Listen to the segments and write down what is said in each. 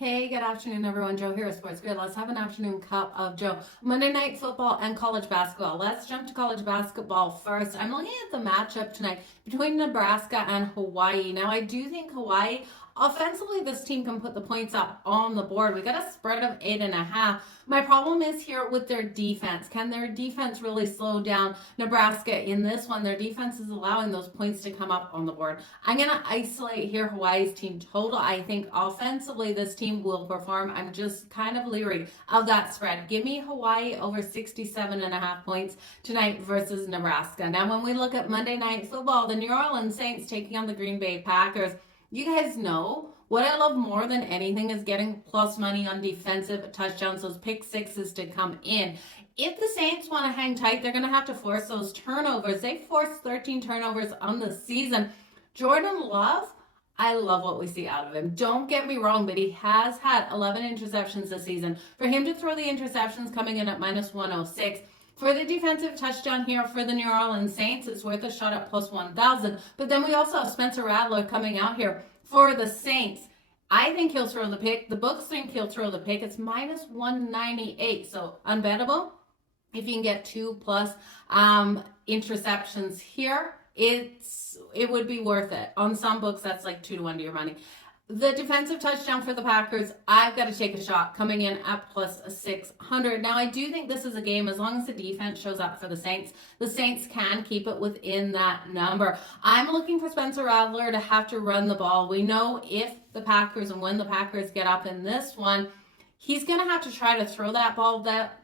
Hey, good afternoon, everyone. Joe here at Sports Grid. Let's have an afternoon cup of Joe. Monday night football and college basketball. Let's jump to college basketball first. I'm looking at the matchup tonight between Nebraska and Hawaii. Now, I do think Hawaii, offensively, this team can put the points up on the board. We got a spread of 8.5. My problem is here with their defense. Can their defense really slow down Nebraska in this one? Their defense is allowing those points to come up on the board. I'm going to isolate here Hawaii's team total. I think offensively, this team will perform. I'm just kind of leery of that spread. Give me Hawaii over 67.5 points tonight versus Nebraska. Now, when we look at Monday Night Football, the New Orleans Saints taking on the Green Bay Packers. You guys know what I love more than anything is getting plus money on defensive touchdowns, those pick sixes to come in. If the Saints want to hang tight, they're going to have to force those turnovers. They forced 13 turnovers on the season. Jordan Love, I love what we see out of him. Don't get me wrong, but he has had 11 interceptions this season. For him to throw the interceptions coming in at minus 106, for the defensive touchdown here for the New Orleans Saints, it's worth a shot at plus 1,000. But then we also have Spencer Rattler coming out here for the Saints. I think he'll throw the pick. The books think he'll throw the pick. It's minus 198, so unbettable. If you can get 2+ interceptions here, it would be worth it. On some books, that's like 2-to-1 to your money. The defensive touchdown for the Packers, I've got to take a shot, coming in at plus 600. Now, I do think this is a game, as long as the defense shows up for the Saints can keep it within that number. I'm looking for Spencer Rattler to have to run the ball. We know if the Packers and when the Packers get up in this one, he's going to have to try to throw that ball. That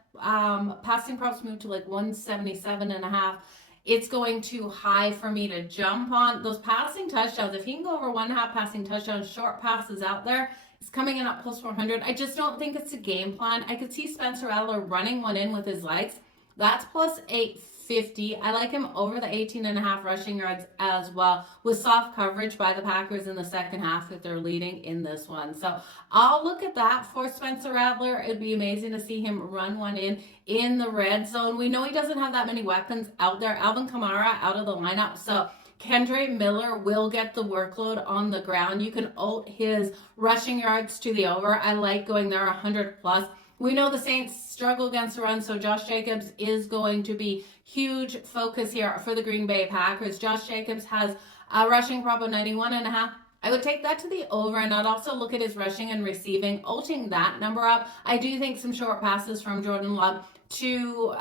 passing props move to like 177.5. It's going too high for me to jump on. Those passing touchdowns, if he can go over 1.5 passing touchdowns, short passes out there, it's coming in at plus 400. I just don't think it's a game plan. I could see Spencer Rattler running one in with his legs. That's plus 850. I like him over the 18.5 rushing yards as well, with soft coverage by the Packers in the second half that they're leading in this one. So I'll look at that for Spencer Rattler. It'd be amazing to see him run one in the red zone. We know he doesn't have that many weapons out there. Alvin Kamara out of the lineup, so Kendre Miller will get the workload on the ground. You can alt his rushing yards to the over. I like going there 100+. We know the Saints struggle against the run, so Josh Jacobs is going to be huge focus here for the Green Bay Packers. Josh Jacobs has a rushing prop of 91.5. I would take that to the over, and I'd also look at his rushing and receiving, ulting that number up. I do think some short passes from Jordan Love to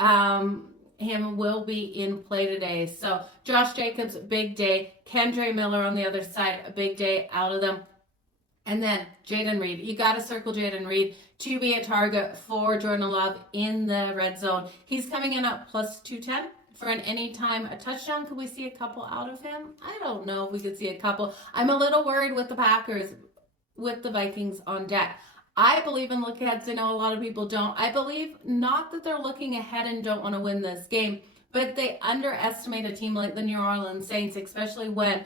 him will be in play today. So Josh Jacobs, big day. Kendre Miller on the other side, a big day out of them. And then Jayden Reed. You got to circle Jayden Reed to be a target for Jordan Love in the red zone. He's coming in at plus 210 for an anytime a touchdown. Could we see a couple out of him? I don't know if we could see a couple. I'm a little worried with the Packers, with the Vikings on deck. I believe in look aheads. I know a lot of people don't. I believe not that they're looking ahead and don't want to win this game, but they underestimate a team like the New Orleans Saints, especially when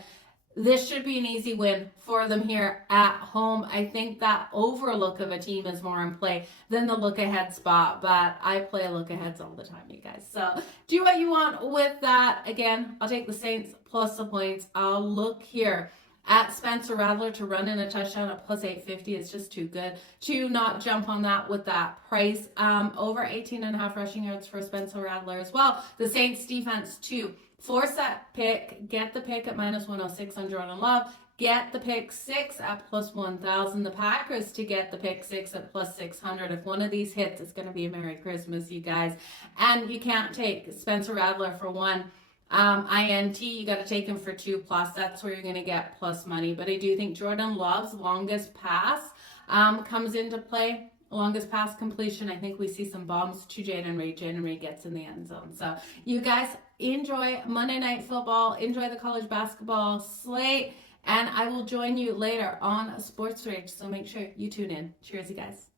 this should be an easy win for them here at home. I think that overlook of a team is more in play than the look-ahead spot, but I play look-aheads all the time, you guys. So do what you want with that. Again, I'll take the Saints plus the points. I'll look here at Spencer Rattler to run in a touchdown at plus 850. It's just too good to not jump on that with that price. Over 18.5 rushing yards for Spencer Rattler as well. The Saints defense too. Force that pick, get the pick at minus 106 on Jordan Love, get the pick 6 at plus 1,000. The Packers to get the pick 6 at plus 600. If one of these hits, it's going to be a Merry Christmas, you guys. And you can't take Spencer Rattler for one INT. You got to take him for 2+. That's where you're going to get plus money. But I do think Jordan Love's longest pass comes into play. Longest pass completion. I think we see some bombs to Jayden Reed. Jayden Reed gets in the end zone. So you guys enjoy Monday Night Football. Enjoy the college basketball slate. And I will join you later on Sports Rage. So make sure you tune in. Cheers, you guys.